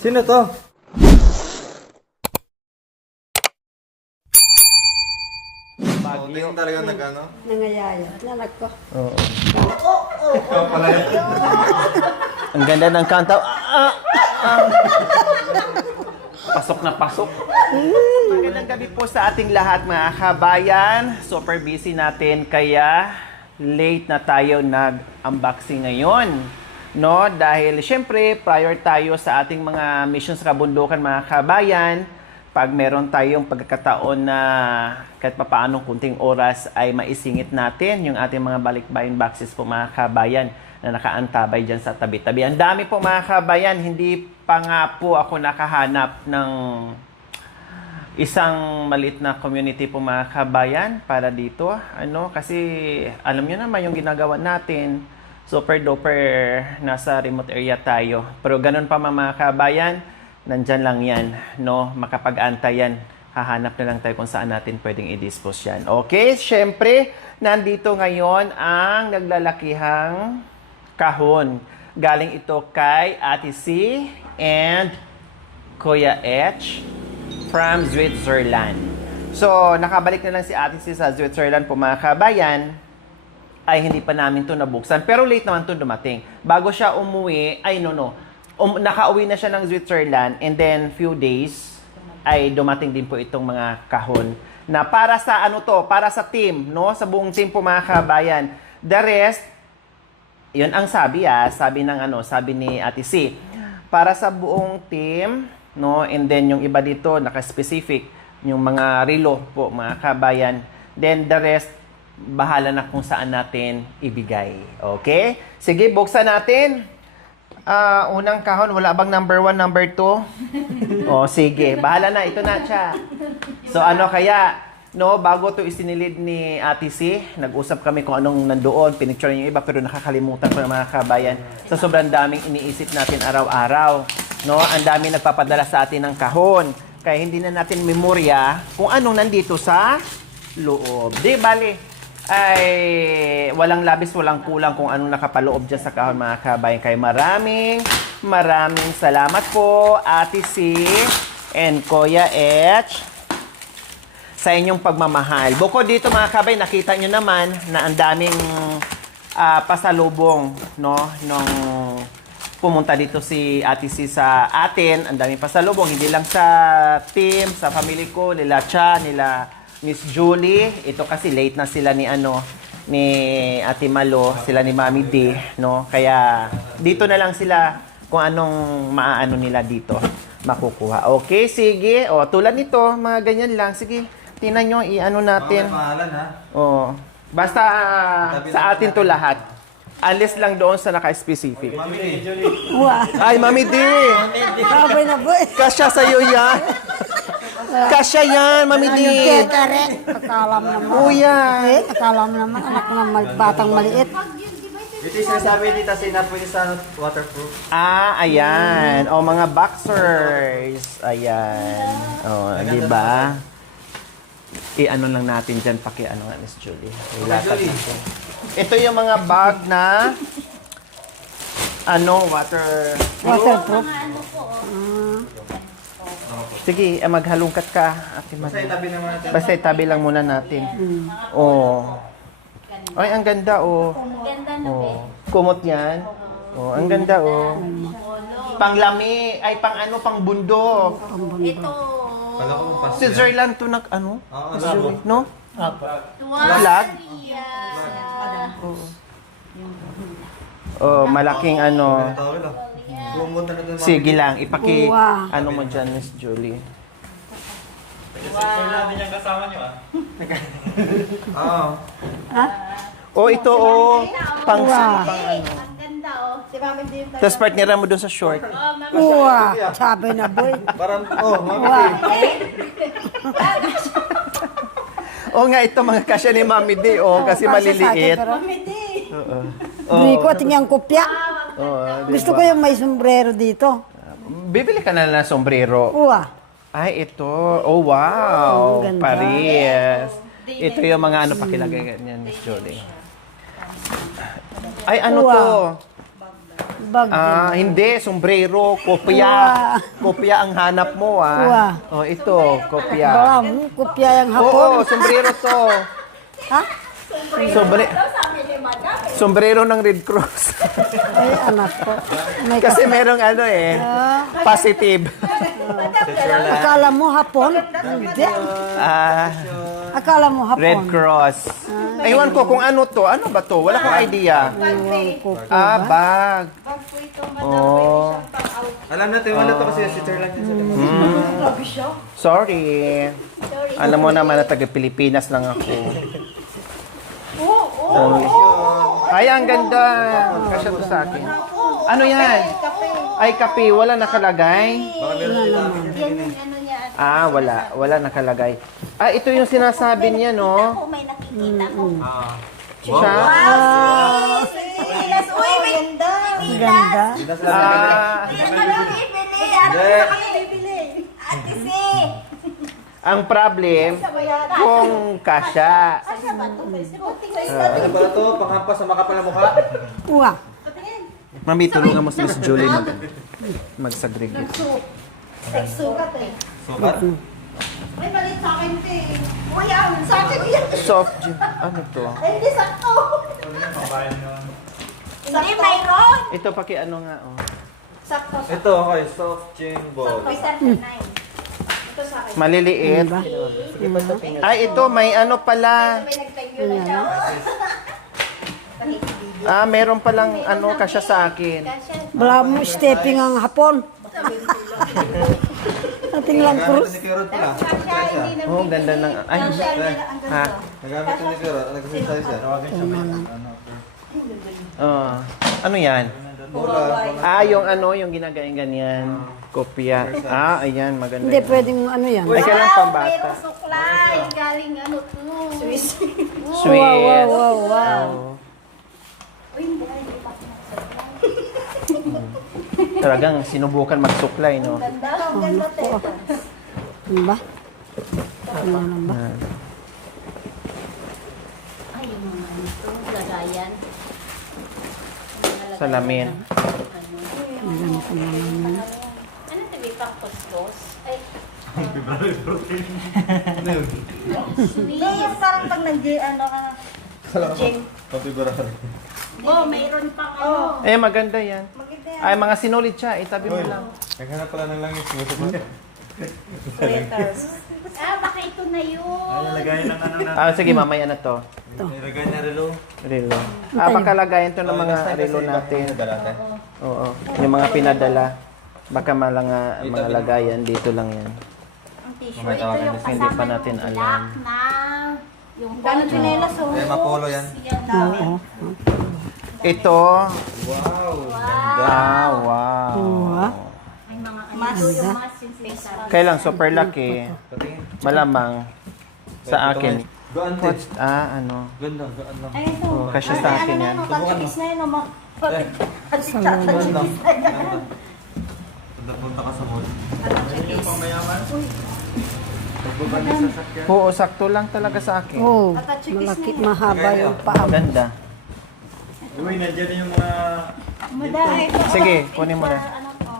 Sino to? Bagyo talaga nag-ano? Nangayaya. Nanak ko. Oo. Ikaw pala yun. Ang ganda ng kanta. Pasok na pasok. Magandang gabi po sa ating lahat mga kabayan. Super busy natin kaya late na tayo nag-unboxing ngayon. No, dahil syempre prior tayo sa ating mga missions sa kabundukan mga kabayan. Pag meron tayong pagkakataon na kahit papaanong kunting oras ay maisingit natin yung ating mga balikbayan boxes po mga kabayan na nakaantabay dyan sa tabi-tabi. Ang dami po mga kabayan, hindi pa nga po ako nakahanap ng isang maliit na community po mga kabayan para dito. Kasi alam nyo naman yung ginagawa natin, super duper nasa remote area tayo. Pero ganun pa mga kabayan, nandyan lang yan, no? Makapag-antay yan. Hahanap na lang tayo kung saan natin pwedeng i-dispose yan. Okay, syempre, nandito ngayon ang naglalakihang kahon. Galing ito kay Ate C and Kuya H from Switzerland. So, nakabalik na lang si Ate C sa Switzerland po mga kabayan. Ay, hindi pa namin to nabuksan. Pero late naman to dumating. Bago siya umuwi, nakauwi na siya ng Switzerland and then few days ay dumating din po itong mga kahon na para sa para sa team, no? Sa buong team po mga kabayan. The rest, yun ang sabi sabi ni Ate C. Para sa buong team, no? And then yung iba dito naka-specific yung mga relo po mga kabayan. Then the rest bahala na kung saan natin ibigay. Okay? Sige, buksan natin. Unang kahon, wala bang number 1, number 2? Sige, bahala na, ito na siya. So bago to isinilid ni Ate C, nag-usap kami kung anong nandoon, pinicture niyo iba pero nakakalimutan ko ng mga kabayan. So sobrang daming iniisip natin araw-araw, no? Ang daming nagpapadala sa atin ng kahon. Kaya hindi na natin memorya kung anong nandito sa loob. Di bali, ay walang labis, walang kulang kung anong nakapaloob dyan sa kahon mga kabayan. Kaya maraming salamat po Ate C and Kuya H sa inyong pagmamahal. Bukod dito mga kabayan, nakita nyo naman na ang daming pasalubong, no? Nung pumunta dito si Ate C sa atin, ang daming pasalubong, hindi lang sa team, sa family ko, nila Cha, nila Miss Julie. Ito kasi late na sila ni Ate Malo, sila ni Mami D, no? Kaya dito na lang sila kung anong maaano nila dito makukuha. Okay, sige. Tulad nito, mga ganyan lang. Sige, tingnan nyo, natin. Pangalan ha? Basta sa atin to lahat. Unless lang doon sa naka-specific. Mami D. Wow. Ay, Mami D! Sabay na boy. Kasya sa'yo yan. Kasya yan, Mami D. Akala mo naman. Kuya. Akala mo naman, anak ng batang maliit. Ito yung sinasabi dito sa pwede sa waterproof. Ayan. Mga boxers. Ayan. Di ba? Lang natin dyan. Nga, Miss Julie. Ilatag natin. Ito yung mga bag na Waterproof. Sige, maghalungkat ka. Ate Basta itabi naman natin. Basta itabi lang muna natin. Ay, ang ganda, Ganda na Kumot yan. Ang ganda, Panglami. Ay, pang bundok. Ito. Kala ko mong pass. Switzerland to Oo, Miss Julie, no? Flag? Malaking Tawag lang. Pumunta na doon. Sige lang, Wow. mo dyan, Miss Julie. natin yung kasama nyo Oo. Ito, pang Wow. Ang ganda Si Mami din. Tapos partneran mo doon sa short. Wow. Sabay na boy. Parang, Mami D. Nga, ito mga kasya ni Mami D, kasi maliliit. Mami din. Rico, tingnan kopya. Gusto ko yung may sombrero dito. Bibili ka na lang ng sombrero. Wow. Ay, ito. Oh, wow. Ang ganda. Paris. Ito yung mga pakilagay ganyan, Miss Jolie. Ay, ano Wow. to? Bag. Ah, hindi. Sombrero, kopya. Kopya ang hanap mo, Wow. Oh, ito, kopya. Balam, kopya yung hapon. Oo, sombrero to. Ha? Sombrero ng Red Cross. Ay, anak ko. May Kasi merong ano positive. akala mo hapon? Hindi. Ah, Akala mo hapon? Red Cross. Aywan ko kung ano to. Ano ba to? Wala akong idea. Ah, bag. Oh. Alam natin, wala to kasi si Sir lang yun. Sorry. Alam mo naman na taga Pilipinas lang ako. Ay, ang ganda. Kasya to sa akin. Ano yan? Ay, kape. Wala nakalagay? Yan yung ano niya. Ah, wala. Wala nakalagay. Ah, ito yung sinasabi niya, no? Ako may nakikita ko. Siya? Silas, uy, may ganda. Ganda. Ah, Ate Si. ang problem, kung kasya. Asa ba ito? Ano pala to? Panghampas sa makapal na mukha? Uwa. Mami, tulungan mo si Miss Julie magsagregate. Sukat eh. Sukat? May malit sa akin eh. Uy, sa akin yan. Soft gin. Ano to? Hindi sakto. Hindi mayroon. Ito, paki ano nga, oh. Sakto. Ito, okay. Soft gin ball. May 39. Ito sa akin. Maliliit. Ay, ito, may ano pala. May nagtayo na siya. Ah, meron palang ano, kasya sa akin. Wala mo stepping ang hapon. Ating lang Nagamit krus. ni Kero pala. Oh, ganda ng... Ay, ha? Nagamit ni Kero. Nagsasabi siya. Oh. Ano yan? Bola. Ah, yung ano, yung ginagaling ganyan. Kopya. Ah, ayan, maganda. Hindi yan. pwedeng ano yan. Ay, kailang pambata. Mayroong suklay. Galing ano to. Swiss. Swiss. Wow, wow, wow, wow. Oh. Talagang sinubukan magsuklay, no? Ganda. Ang ganda teta. Ano ba? Ano na ba? Ah. Ay, yung mga ito. Lagayan. Salamin. Ano ito? May pang kustos? Ay. Hindi, yung parang pag nag-ano ka. Gym. Papibarado. Oh, mayroon pang ano. Eh, maganda yan. Ay, mga sinulit siya. Itabi mo lang. Naghanap pala ng langis. Gusto mo? Baka ito na yun. Nilagay ng ano na. Ah, sige, mamaya na to. Nilagay na relo. Relo. Ah, baka lagayan to ng mga relo natin. Oo. Yung mga pinadala. Baka mga lagayan. Dito lang yan. Ang tissue. Mamaya Ito tawagan yung niya. Hindi pa kasama natin ng alam. black na yung gano'n chinelas oh. Eh, mapolo yan. Yan namin. Ito. Wow. Ah, wow. May mga mas yung mas yung face mask. Kailang super laki. Malamang sa akin. Gaan din. Ah, ano. Ganda. Gaan lang. Ay, ito. Oh, kasya sa akin yan. Pag-chis na yun, no? Gaan lang. Punta ka sa mall. Oo, sakto lang talaga sa akin. Oh, malaki, mahaba yung paa. Ganda. Uy, nandiyan yung mga... Madami. Sige, kunin mo na. Ano po?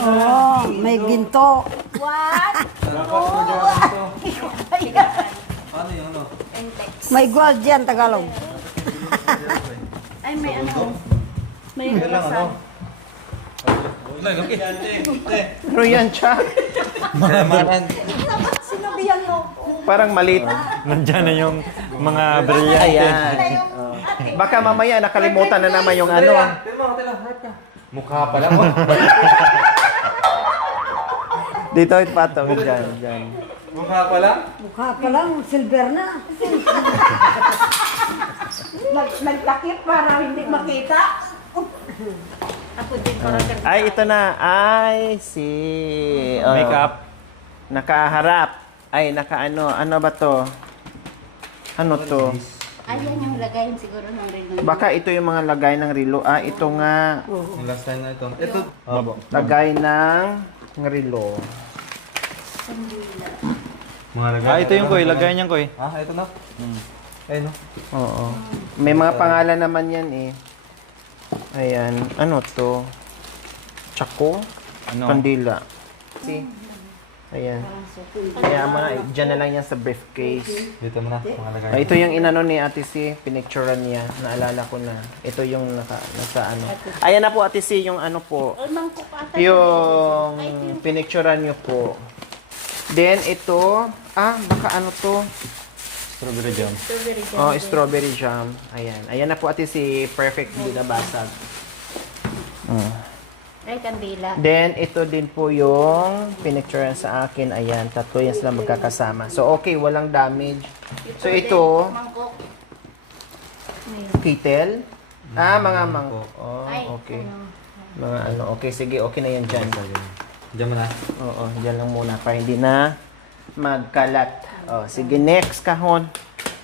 Oh, may ginto. What? Sarap pa sa mga ito. Paano yung ano? May gold dyan, Tagalog. Ay, may ano. May Kaya lang ano? Lagi. Pero yan siya. Kayamanan. Sinabihan mo ko. Parang maliit. Nandiyan na yung mga brilyante. Ayan. Oh. Baka mamaya nakalimutan na naman yung ano. Mukha pala. Dito, pato. Dyan, dyan. Mukha pala. Mukha pa lang, silver na. Nagtakip para hindi makita. Ako din parang Ay, ito na. Ay, see. Oh. Makeup. Nakaharap. Ay, nakaano. Ano ba to? Ano to? Ayan yung lagayin siguro ng rin. Baka ito yung mga lagay ng relo. Ah, ito nga. Yung last time na ito. Ito. Lagay ng relo. Mga lagay. Ah, ito yung koy. Lagay niyan koy. Ah, ito na. Ayun, no? Oo. May mga pangalan naman yan eh. Ayan. Ano to? Choco? Ano? Kandila. See? Ayan. Kaya mo na, dyan na lang yan sa briefcase. Dito mo na, mga lagay. Ito yung inano ni Ate C, pinicturean niya. Naalala ko na. Ito yung nasa ano. Ayan na po Ate C, yung ano po. Mangkok ata. Yung pinicturean niyo po. Then ito, baka ano to? Strawberry jam. Strawberry jam. Oh, strawberry jam. Ayan. Ayan na po Ate C, perfectly nabasag. Ay, kandila. Then, ito din po yung pinicturean sa akin. Ayan, tatlo yan sila magkakasama. So, okay, walang damage. So, ito, Mangkok. kettle. Mga mangkok. Oh, Ay, okay. ano. Mga ano, okay, sige, okay na yan dyan. Diyan mo na. Oo, dyan lang muna para hindi na magkalat. Oh, sige, next kahon.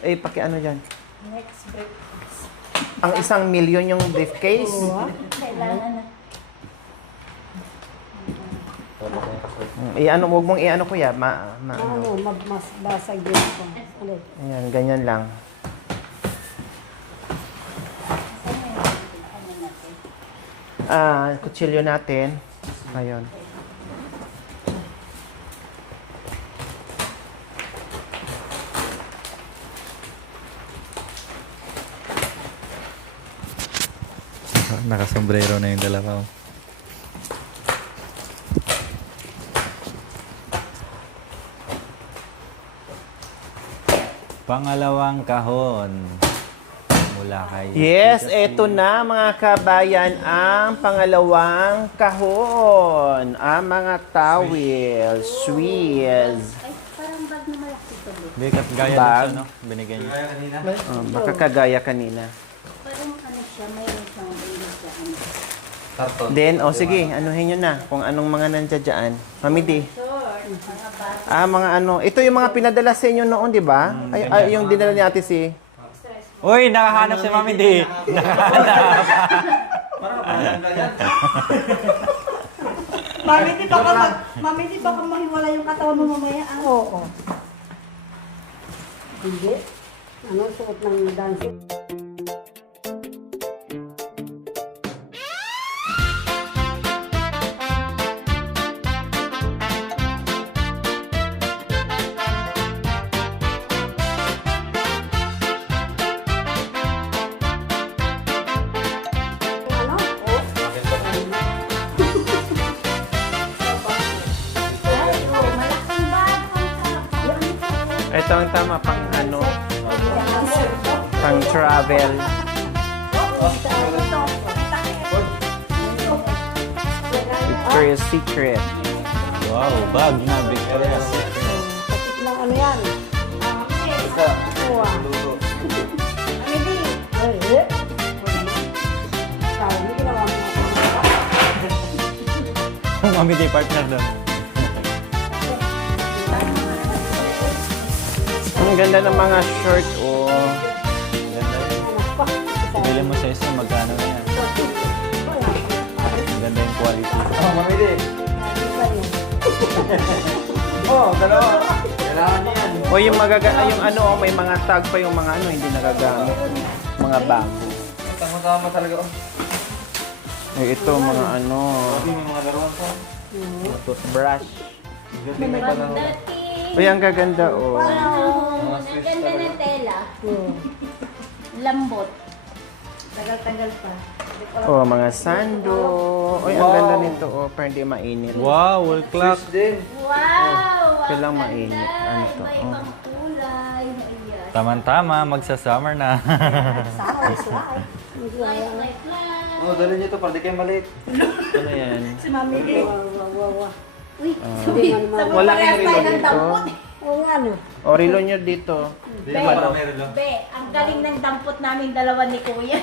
Ano dyan? Next break. Ang 1,000,000 yung briefcase. Kailangan na. Huwag mong i-ano kuya, ano. Ano, mas basag din ako. Ano? Ayan, ganyan lang. Kutsilyo natin. Ayun. Nakasombrero na yung dalawa. Pangalawang kahon mula kay Yes, eto na mga kabayan ang pangalawang kahon. Ang mga towel, swiss. Ay, parang bag na malaki ito. Hindi, gaya Bag. dito, no? Binigay niya. Kaya kanina. Baka kagaya kanina. Parang ano siya, mayroon siyang bilog siya. Karton. Then, sige, anuhin nyo na kung anong mga nandiyan dyan. Mami D. Short, mga bag. Mga ano. Ito yung mga pinadala sa inyo noon, di ba? Ay, yung dinala ni Ate C. Uy, nakahanap si Mami D. Mami, di baka mahiwala yung katawan mo mamaya. Oo. Hindi. Ano, suot ng dancing. Ano? Ay, oh, malaking bag. Ang sarap. Ito ang tama pang ano, pang travel. Victoria's Secret. Wow, bag na Victoria's Secret. Kapit lang ano yan. Oo. Ay, Kaya, hindi ginawa mo. Mami D, partner doon. Ang ganda ng mga short, oh. Ganda yun. Bili mo sa isa, magkano na yan? Ganda yung quality. Oh, mamili. Oh, dalawa. Kailangan niyan. O yung yung ano, oh, may mga tag pa yung mga ano, hindi nagagamit. Mga bago. Tama-tama talaga. Oh. Ito, mga ano, Sabi, may mga laruan pa. toothbrush. Gabi may panahon. Dati. Uy, ang gaganda, oh. Wow, ang ganda ng tela. Lambot. Tagal-tagal pa. Oh, mga sando. Uy, ang ganda nito, oh, para hindi mainit. Wow, wall clock. Din. Wow! Kailang ang mainit. ganda. Ano to? Iba-ibang kulay. Ayan. Tama-tama, magsa-summer na. Light. Oh, dali niyo to para di kayo maliit. Ano yan? Si Mami D. Uy, Wala kang relo dito. Oo nga, ano. O, relo nyo dito. Dito para meron lang. Be, ang galing ng dampot namin dalawa ni Kuya.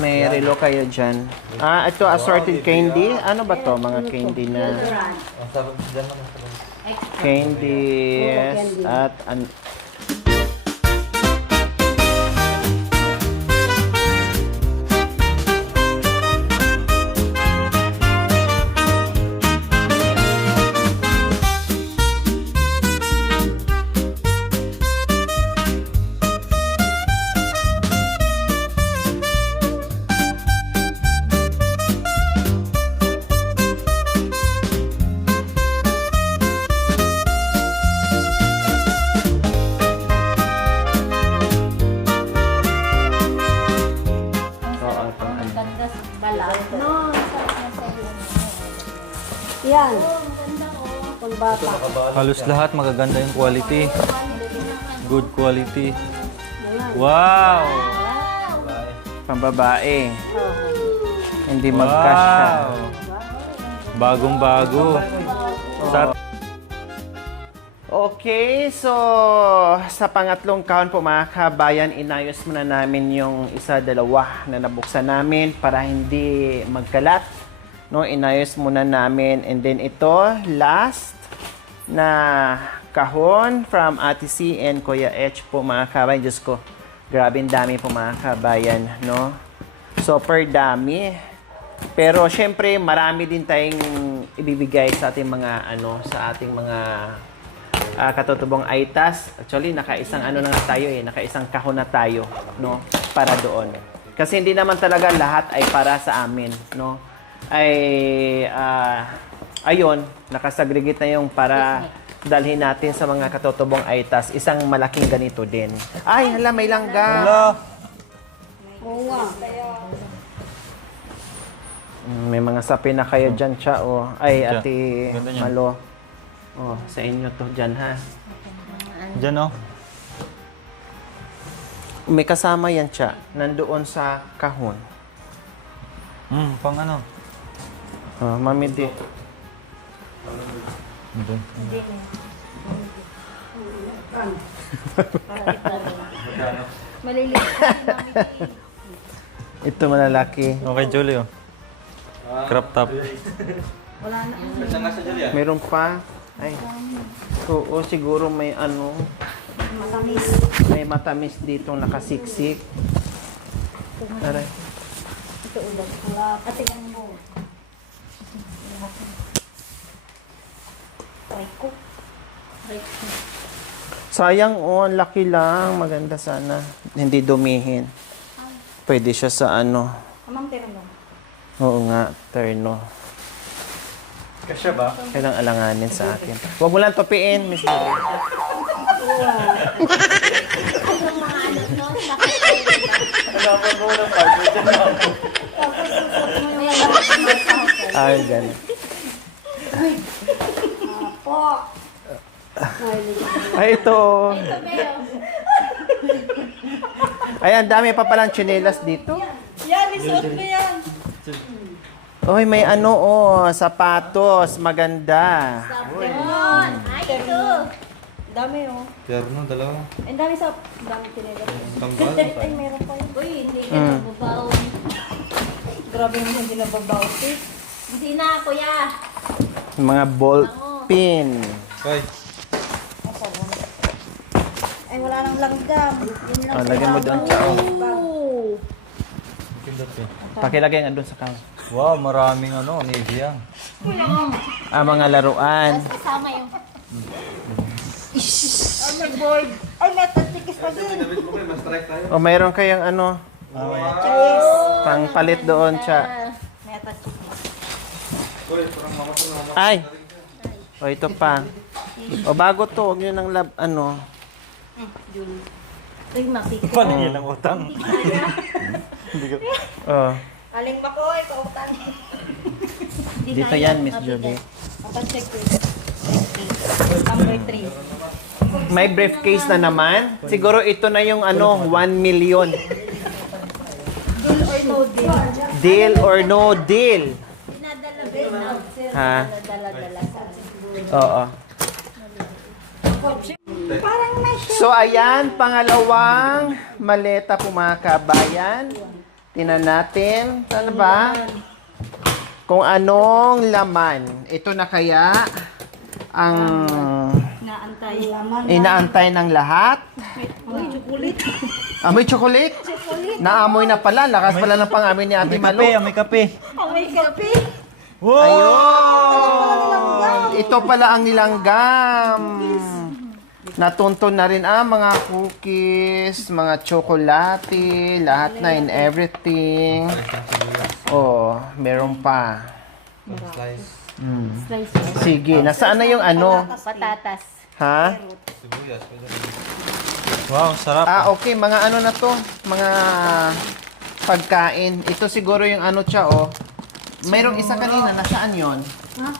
May relo kayo dyan. Ito, assorted candy. Ano ba to? Mga candy na Oh, sabi dyan naman. candies at yan. Pang bata. Halos lahat magaganda yung quality. Good quality. Wow! Pambabae. Hindi magkasya. Wow! Bagong-bago. Sa Okay, so sa pangatlong kahon po mga kabayan, inayos muna namin yung isa, dalawa na nabuksan namin para hindi magkalat. No, inayos muna namin, and then ito last na kahon from Ate C and Kuya H po mga kabayan. Diyos ko, grabe dami po mga kabayan, no? Super dami. Pero syempre marami din tayong ibibigay sa ating mga sa ating mga katutubong aitas. Actually, nakaisang na tayo nakaisang kahon na tayo, no, para doon. Kasi hindi naman talaga lahat ay para sa amin, no. Ayun, nakasagregate na yung para dalhin natin sa mga katutubong aitas. Isang malaking ganito din. Ay, hala, may langga. Oo nga. May mga sapi na kayo dyan, Cha, oh. Ay, Cha, Ate ganda niyan. Malo. Oh, sa inyo to dyan, ha. Diyan, oh. May kasama yan, Cha. Nandoon sa kahon. Pang ano? Oh, Mami di. Doon. Maliliit. Ito malalaki. Okay, Julie, oh. Crop top. Meron pa. Ay. Oo, siguro may Matamis. may matamis dito nakasiksik. Aray. Ito ulit. Ate, ano mo? Try ko. Sayang, oh, ang laki lang. Maganda sana. Hindi dumihin. Pwede siya sa Amang terno. Oo nga, terno. Kasya ba? Kailang alanganin sa akin. Huwag mo lang tupiin, Miss Julie. Ay, ganun. Ay, ito. Ay, ang dami pa palang tsinelas dito. Yan, isuot ko yan. Oy, may sapatos. Maganda. Ay, ito. Dami, oh. Terno, dalawa. Ang dami sa... Dami tinagal. Tambal. Ay, meron pa yun. Uy, hindi ka nababaw. Grabe yung hindi nababaw, sis. Hindi na, kuya. Mga ball pin. Hoy. Ay, wala nang langgam. Yun lang Oh, lagyan mo doon, Chao. Oh. Pindot, eh. Pakilagay nga doon sa kahon. Wow, maraming Nivea. Mga laruan. Kasama yung... Oh my board. Ay, may tatikis pa din. O, mayroon kayang pang palit doon, Cha. May tatikis. Ay! O, ito pa. O, bago to. Huwag nyo nang Ay, makikita. Paano yun ang utang? O, Aling pa ko, ikaw dito yan, Miss Julie. Check ko. Number 3. May briefcase na naman. Siguro ito na yung 1 million. Deal or no deal? Deal or no deal. Dinadala. Ha? Dala-dala sa Oo. Parang may So, ayan, pangalawang maleta po mga kabayan. Tinan natin. Ano ba? Kung anong laman. Ito na kaya ang naantay. inaantay ng lahat. May chocolate. Amoy chocolate? Naamoy na pala. Lakas pala ng pangamoy ni Ate Malo. May kape. May kape. Wow! Ayun! Ito pala ang nilanggam. Natuntun na rin mga cookies, mga tsokolate, lahat na in everything. Oh, meron pa. Slice. Sige, nasaan na yung Patatas. Ha? Wow, sarap. Okay, mga na to, mga pagkain. Ito siguro yung Cha, oh. Mayroong isa kanina, nasaan yon?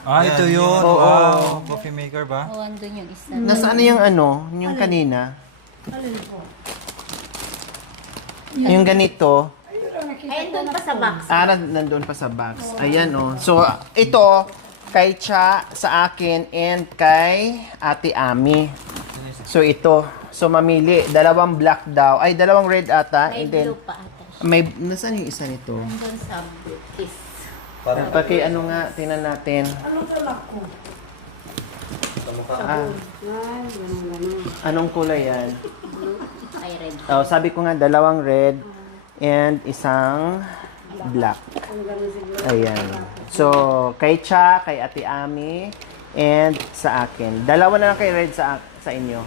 Ah, ito yun. Oo. Wow. Coffee maker ba? O, andun yung isa. Nasaan yung ano? Yung kanina? Yung ganito. Ay, andun pa sa box. Nandun pa sa box. Ayan, oh. So, ito, kay Cha, sa akin, and kay Ate Ami. So, ito. So, mamili. Dalawang black daw. Ay, dalawang red ata. May And then, blue pa ata siya. may, nasaan yung isa nito? Andun sa kiss. Paki, ano nga, tingnan natin. Ah, anong kulay yan? Ay, red. Oh, sabi ko nga, dalawang red and isang black. Ayan. So, kay Cha, kay Ate Ami, and sa akin. Dalawa na lang kay red sa inyo.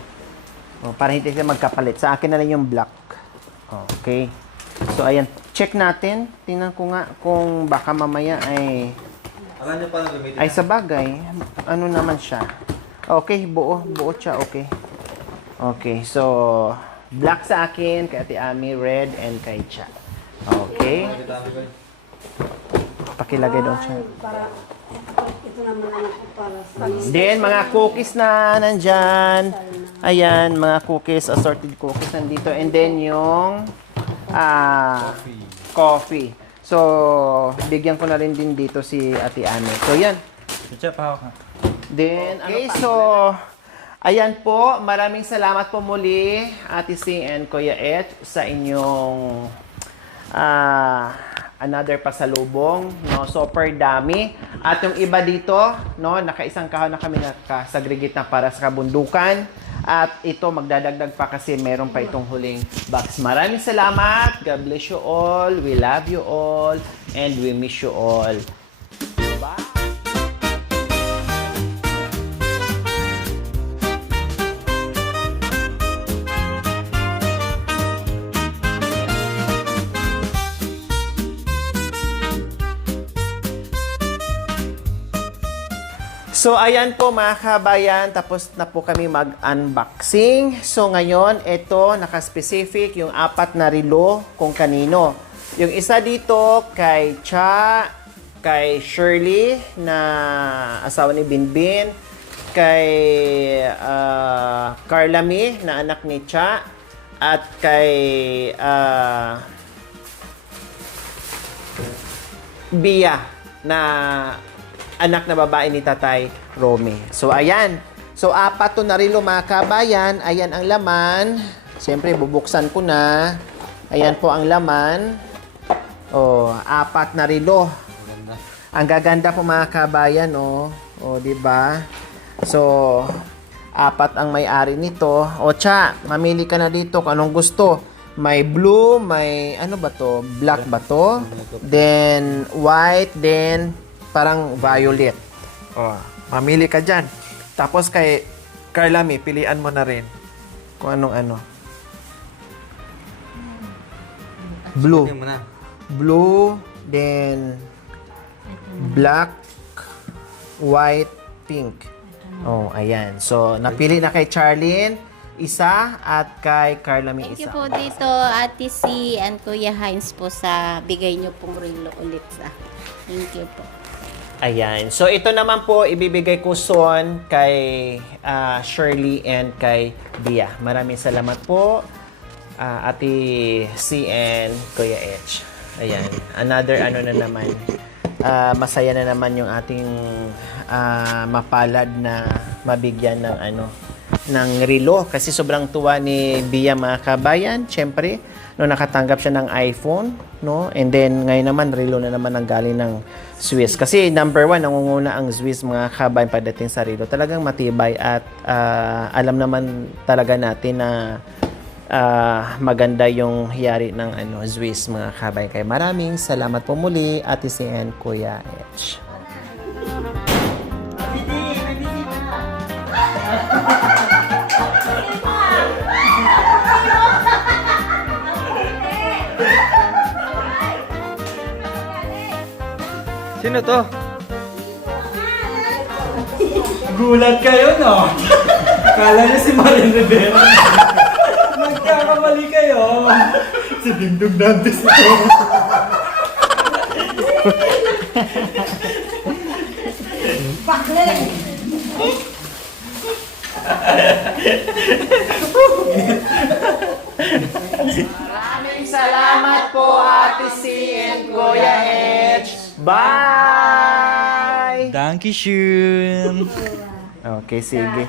Oh, para hindi sila magkapalit. Sa akin na lang yung black. Okay. So, ayan. Check natin. Tingnan ko nga kung baka mamaya ay... Alam niyo paano gamitin? Ay, sa bagay. Ano naman siya? Okay, buo. Buo siya. Okay. Okay. So, black sa akin, kay Ate Ami, red, and kay Cha. Okay. Pakilagay doon siya. Ito naman ang ako para sa Then, mga cookies na nandyan. Ayan, mga cookies, assorted cookies nandito. And then, yung coffee. So, bigyan ko na rin din dito si Ate Ami. So, yan. Ketchup, hawak ka. Then, okay, so, ayan po. Maraming salamat po muli, Ate Sing and Kuya Et, sa inyong another pasalubong, no? Super dami. At yung iba dito, no, nakaisang kahon na kami nakasagregate na para sa kabundukan. At ito, magdadagdag pa kasi meron pa itong huling box. Maraming salamat. God bless you all. We love you all. And we miss you all. Bye! So, ayan po mga kabayan, tapos na po kami mag-unboxing. So, ngayon, ito, naka-specific yung 4 na relo kung kanino. Yung isa dito, kay Cha, kay Shirley, na asawa ni Binbin, kay Carla Mi, na anak ni Cha, at kay Bia, na anak na babae ni Tatay Romy. So, ayan. So, 4 to na relo mga kabayan. Ayan ang laman. Siyempre, bubuksan ko na. Ayan po ang laman. Oh, 4 na relo. Ang gaganda po mga kabayan, oh. Oh, di ba? So, 4 ang may-ari nito. O, Cha, mamili ka na dito kung anong gusto. May blue, may ano ba to? Black ba to? Then, white, then parang violet. Oh, mamili ka dyan. Tapos kay Carla Mi, pilian mo na rin kung anong ano. Blue. Sabihin mo na. Blue, then black, white, pink. Oh, ayan. So, napili na kay Charlene, isa, at kay Carla Mi, Thank you isa. po dito, Ate C and Kuya Hines po sa bigay niyo pong relo ulit sa akin. Thank you po. Ayan. So, ito naman po, ibibigay ko soon kay Shirley and kay Bia. Maraming salamat po, Ate C and Kuya H. Ayan. Another ano na naman. Masaya na naman yung ating mapalad na mabigyan ng ano, ng relo. Kasi sobrang tuwa ni Bia mga kabayan. Siyempre, no, nakatanggap siya ng iPhone, no? And then, ngayon naman, relo na naman ang galing ng Swiss. Kasi, number 1, nangunguna ang Swiss, mga kabayan, pagdating sa relo. Talagang matibay at alam naman talaga natin na maganda yung hiyari ng ano, Swiss, mga kabayan. Kaya maraming salamat po muli, Ate C and Kuya H. Sino to? Gulat kayo, no? Kala niyo si Marin Rivera. Nagkakamali kayo. Si Dingdong Dantes ito. Maraming salamat po, Ate C and Kuya H. Bye! Dankeschön! Okay, sige.